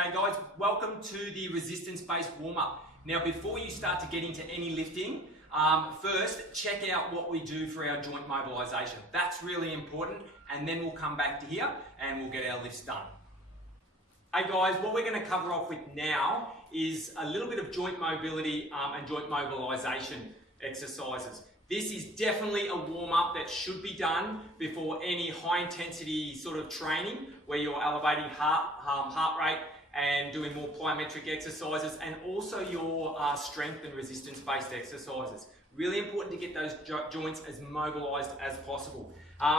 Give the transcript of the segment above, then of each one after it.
Okay guys, welcome to the resistance-based warm-up. Now before you start to get into any lifting, first check out what we do for our joint mobilisation. That's really important, and then we'll come back to here and we'll get our lifts done. Hey guys, what we're going to cover off with now is a little bit of joint mobility and joint mobilisation exercises. This is definitely a warm-up that should be done before any high-intensity sort of training where you're elevating heart rate and doing more plyometric exercises, and also your strength and resistance-based exercises. Really important to get those joints as mobilised as possible.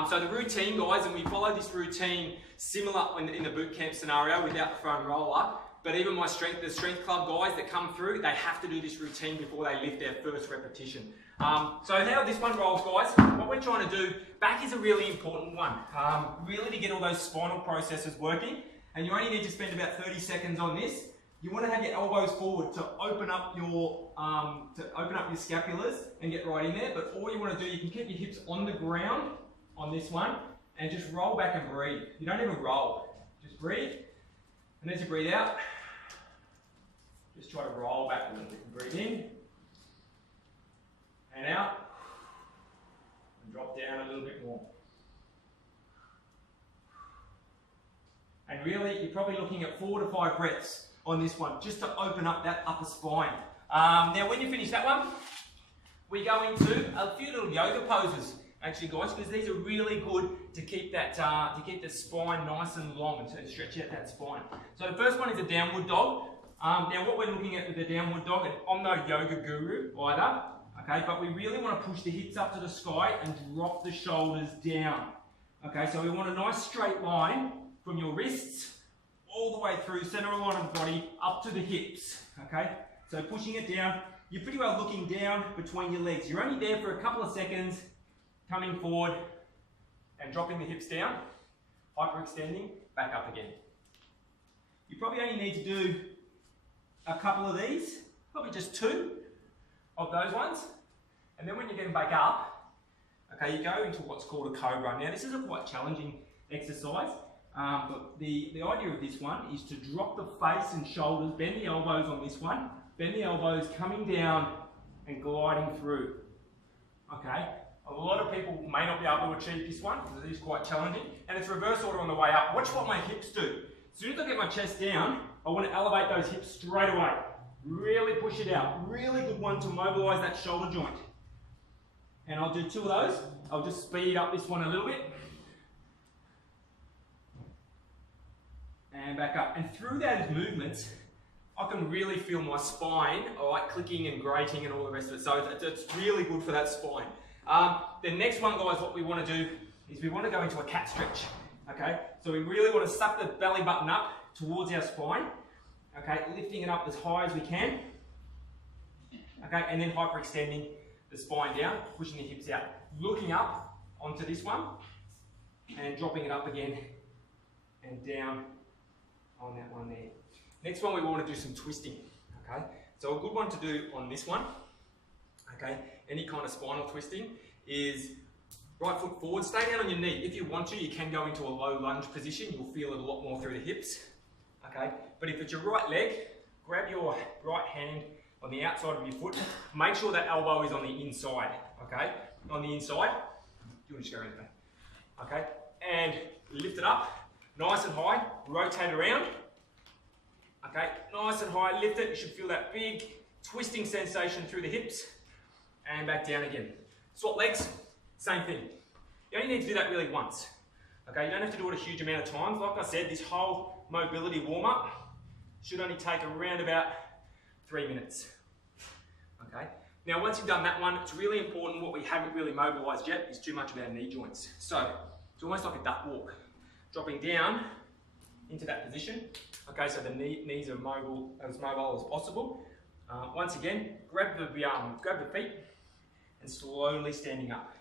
So the routine, guys, and we follow this routine similar in the boot camp scenario without the foam roller, but even the strength club guys that come through, they have to do this routine before they lift their first repetition. So how this one rolls, guys, what we're trying to do, back is a really important one, really to get all those spinal processes working, and you only need to spend about 30 seconds on this. You want to have your elbows forward to open up your scapulars and get right in there, but all you want to do, you can keep your hips on the ground on this one and just roll back and breathe. You don't even roll, just breathe, and as you breathe out, just try to roll back a little bit and breathe in and out and drop down a little bit more. And really, you're probably looking at 4 to 5 breaths on this one, just to open up that upper spine. Now, when you finish that one, we go into a few little yoga poses, actually, guys, because these are really good to keep that to keep the spine nice and long and to stretch out that spine. So the first one is a downward dog. Now, what we're looking at with the downward dog, and I'm no yoga guru either, okay, but we really want to push the hips up to the sky and drop the shoulders down. Okay, so we want a nice straight line from your wrists all the way through center line of the body up to the hips. Okay, so pushing it down, you're pretty well looking down between your legs. You're only there for a couple of seconds, coming forward and dropping the hips down, hyperextending, back up again. You probably only need to do a couple of these, probably just 2 of those ones, and then when you're getting back up, okay, you go into what's called a cobra. Now this is a quite challenging exercise, but the idea of this one is to drop the face and shoulders, bend the elbows on this one, bend the elbows coming down and gliding through. Okay, a lot of people may not be able to achieve this one because it is quite challenging, and it's reverse order on the way up. Watch what my hips do. As soon as I get my chest down, I want to elevate those hips straight away. Really push it out. Really good one to mobilise that shoulder joint. And I'll do 2 of those. I'll just speed up this one a little bit. And back up. And through those movements, I can really feel my spine, alright, clicking and grating and all the rest of it. So it's really good for that spine. The next one, guys, what we want to do is we want to go into a cat stretch. Okay, so we really want to suck the belly button up towards our spine. Okay, lifting it up as high as we can. Okay, and then hyperextending the spine down, pushing the hips out, looking up onto this one, and dropping it up again and down on that one there. Next one, we want to do some twisting. Okay, so a good one to do on this one, okay, any kind of spinal twisting, is right foot forward, stay down on your knee. If you want to, you can go into a low lunge position. You'll feel it a lot more through the hips. Okay, but if it's your right leg, grab your right hand on the outside of your foot. Make sure that elbow is on the inside. Okay, on the inside. You want to just go around the back. Okay, and lift it up, nice and high. Rotate around. Okay, nice and high. Lift it. You should feel that big twisting sensation through the hips, and back down again. Swap legs. Same thing. You only need to do that really once. Okay, you don't have to do it a huge amount of times. Like I said, this whole mobility warm-up should only take around about 3 minutes. Okay, now once you've done that one, it's really important. What we haven't really mobilised yet is too much of our knee joints. So it's almost like a duck walk, dropping down into that position. Okay, so the knees are as mobile as possible. Once again, grab the feet and slowly standing up.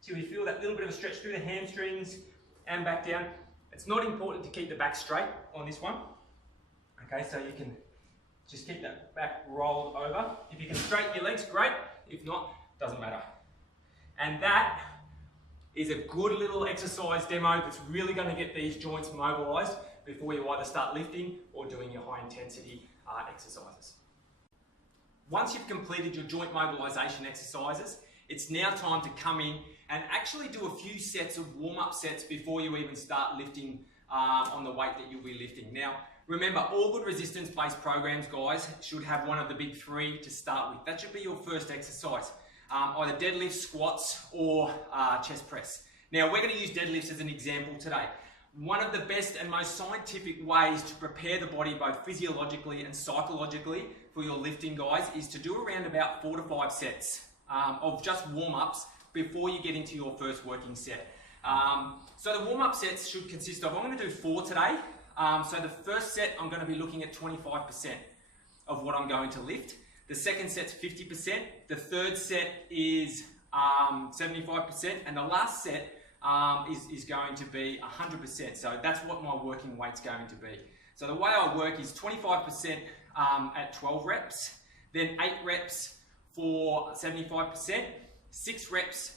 So you feel that little bit of a stretch through the hamstrings and back down. It's not important to keep the back straight on this one. Okay, so you can just keep that back rolled over. If you can straighten your legs, great. If not, doesn't matter. And that is a good little exercise demo that's really going to get these joints mobilised before you either start lifting or doing your high intensity exercises. Once you've completed your joint mobilization exercises, it's now time to come in and actually do a few sets of warm-up sets before you even start lifting on the weight that you'll be lifting. Now, remember, all good resistance-based programs, guys, should have one of the big three to start with. That should be your first exercise, either deadlifts, squats, or chest press. Now, we're going to use deadlifts as an example today. One of the best and most scientific ways to prepare the body both physiologically and psychologically for your lifting, guys, is to do around about 4 to 5 sets of just warm-ups before you get into your first working set. So the warm-up sets should consist of, I'm going to do 4 today. So the first set, I'm going to be looking at 25% of what I'm going to lift. The second set's 50%. The third set is 75%. And the last set is going to be 100%. So that's what my working weight's going to be. So the way I work is 25% at 12 reps, then 8 reps for 75%, 6 reps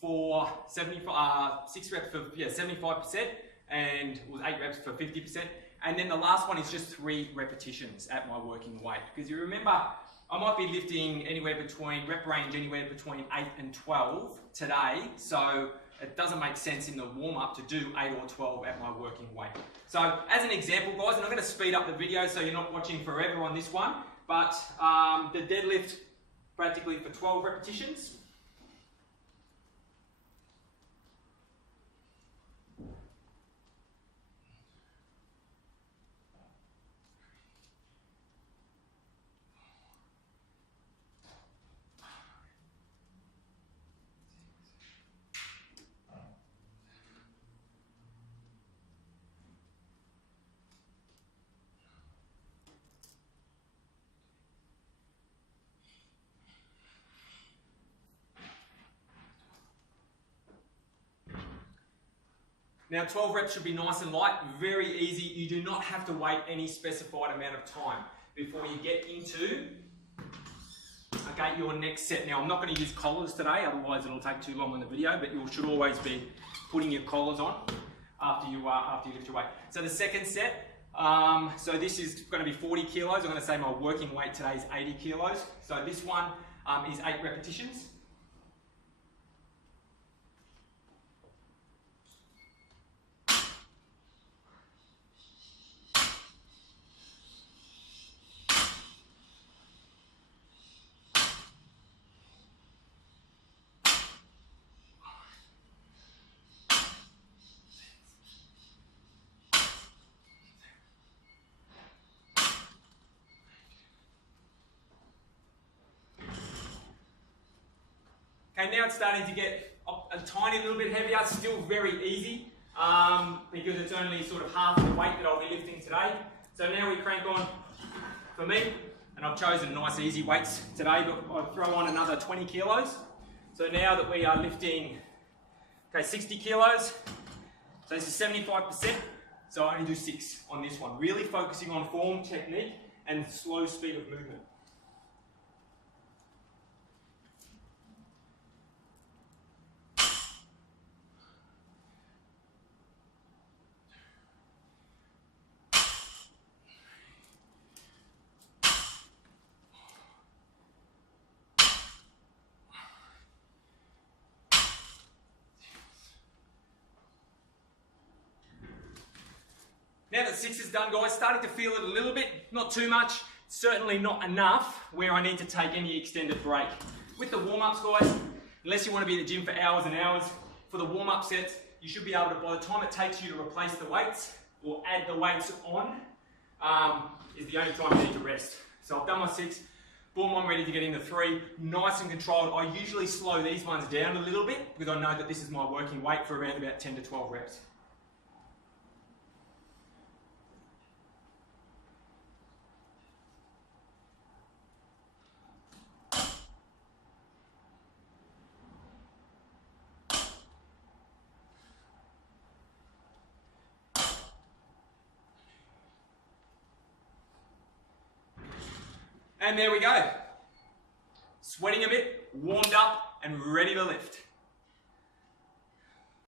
for 75%, and 8 reps for 50%. And then the last one is just 3 repetitions at my working weight. Because you remember, I might be lifting rep range anywhere between 8 and 12 today. So it doesn't make sense in the warm-up to do 8 or 12 at my working weight. So as an example, guys, and I'm going to speed up the video so you're not watching forever on this one, but the deadlift practically for 12 repetitions. Now 12 reps should be nice and light, very easy. You do not have to wait any specified amount of time before you get into your next set. Now I'm not going to use collars today, otherwise it'll take too long on the video, but you should always be putting your collars on after you lift your weight. So the second set, so this is going to be 40 kilos. I'm going to say my working weight today is 80 kilos. So this one is 8 repetitions. Okay, now it's starting to get a tiny little bit heavier, still very easy because it's only sort of half the weight that I'll be lifting today. So now we crank on for me, and I've chosen nice easy weights today, but I'll throw on another 20 kilos. So now that we are lifting, 60 kilos, so this is 75%, so I only do 6 on this one. Really focusing on form, technique, and slow speed of movement. Now that 6 is done, guys, starting to feel it a little bit, not too much, certainly not enough where I need to take any extended break. With the warm-ups, guys, unless you want to be at the gym for hours and hours, for the warm-up sets, you should be able to, by the time it takes you to replace the weights or add the weights on, is the only time you need to rest. So I've done my 6, boom, I'm ready to get into 3, nice and controlled. I usually slow these ones down a little bit because I know that this is my working weight for around about 10 to 12 reps. And there we go. Sweating a bit, warmed up, and ready to lift.